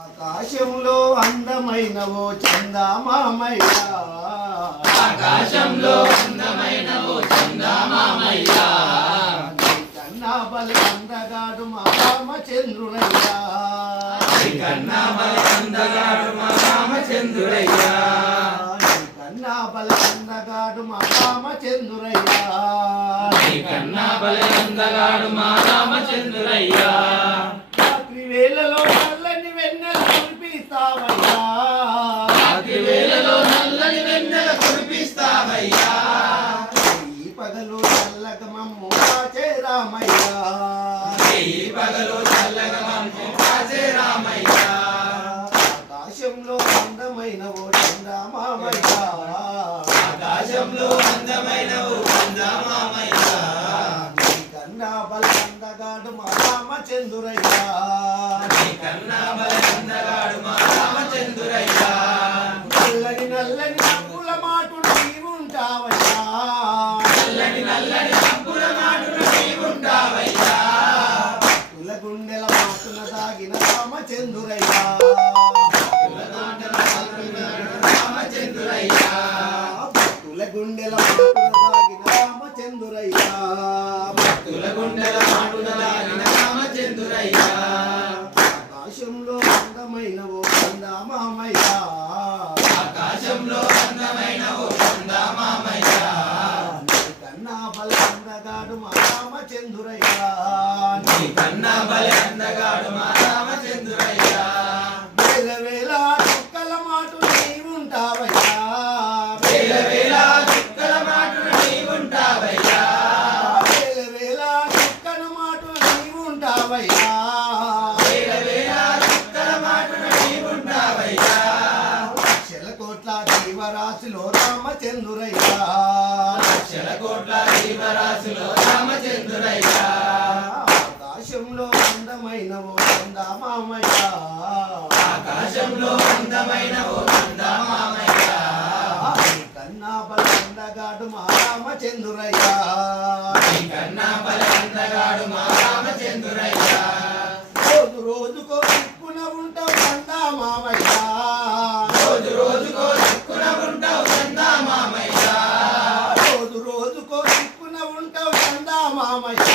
ఆకాశంలో అందమైన ఓ చందమామయ్య, ఆకాశంలో అందమైన ఓ చందమామయ్య, కన్నా బలి అందగాడు మా రామచంద్రుడయ్యా, కన్నా బలి అందగాడు మా రామచంద్రుడయ్యా, కన్నా బలి అందగాడు మా రామచంద్రుడయ్యా, కన్నా బలి అందగాడు మా రామచంద్రుడయ్యా. రాత్రి వేళలో నల్లని వెన్నెల కురిపిస్తావయ్యా, రాత్రి వేళలో నల్లని వెన్నెల కురిపిస్తావయ్యా, ఈ పగలు చల్లగా మమ్ము కాచే రామయ్యా, ఈ పగలు చల్లగా మమ్ము కాచే రామయ్యా. ఆకాశంలో అందమైన ఓ చందమామయ్య, ఆకాశంలో అందమైన ఓ చందమామయ్య, కన్నా బలి అందగాడు మా రామచంద్రుడయ్యా, కన్నా బలి అందగాడు మా రామచంద్రుడయ్యా. నల్లని నల్లని నవ్వుల మాటుడు నీవుంటావయ్యా, నల్లని నల్లని నవ్వుల మాటున నీవుంటావయ్యా, భక్తుల గుండెల మాటున సాగిన రామచంద్రుడయ్యా, రామచంద్రుడయ్యా, భక్తుల గుండెల మాటున సాగిన రామచంద్రుడయ్యా, భక్తుల గుండెల మాటున లాగిన రామచంద్రుడయ్యా. ఆకాశంలో అందమైన ఓ చందమామయ్య, ఆకాశంలో అందమైన ఓ చందమామయ్య, కన్నా బలి అందగాడు మా రామచంద్రుడయ్యా, కన్నా బలి అందగాడు మా రామచంద్రుడయ్యా. వేల వేల చుక్కల మాటు నీవుంటావయ్యా, వేల వేల చుక్కల మాటున నీవుంటావయ్యా, వేల వేల చుక్కల మాటు నీవుంటావయ్యా, వేల వేల చుక్కల మాటున నీవుంటావయ్యా. లక్షల కోట్ల జీవరాశిలో రామచంద్రుడయ్యా, లక్షల కోట్ల జీవరాశిలో రామచంద్రుడయ్యా, ఆకాశంలో అందమైన ఓ చందమామయ్య, ఆకాశంలో అందమైన ఓ చందమామయ్య, కన్నా బలి అందగాడు మా రామచంద్రుడయ్యా, కన్నా బలి అందగాడు మా రామచంద్రుడయ్యా. రోజు రోజుకో దిక్కున ఉంటావు చందమామయ్య, రోజు రోజుకో దిక్కున ఉంటావు చందమామయ్య, రోజు రోజుకో దిక్కున ఉంటావు చందమామయ్య,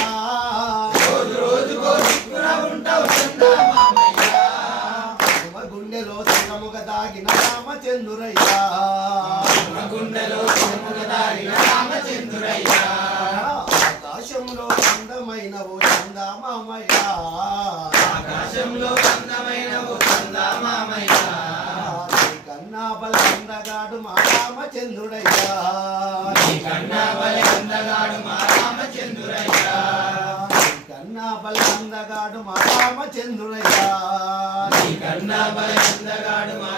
రోజు రోజుకో దిక్కున ఉంటావు చందమామయ్య, గుండెలో సిరముగ దాగిన రామచంద్రుడయ్యా, గుండెలో సిరముగ దాగిన రామచంద్రుడయ్యా. ఆకాశంలో అందమైన ఓ చందమామయ్య, ఆకాశంలో అందమైన ఓ చందమామయ్య, కన్నా బలి అందగాడు మా రామచంద్రుడయ్యా, కన్నా బలి అందగాడు మా రామచంద్రుడయ్యా, కన్నా బలి అందగాడు మా రామచంద్రుడయ్యా, కన్నా బలి అందగాడు మా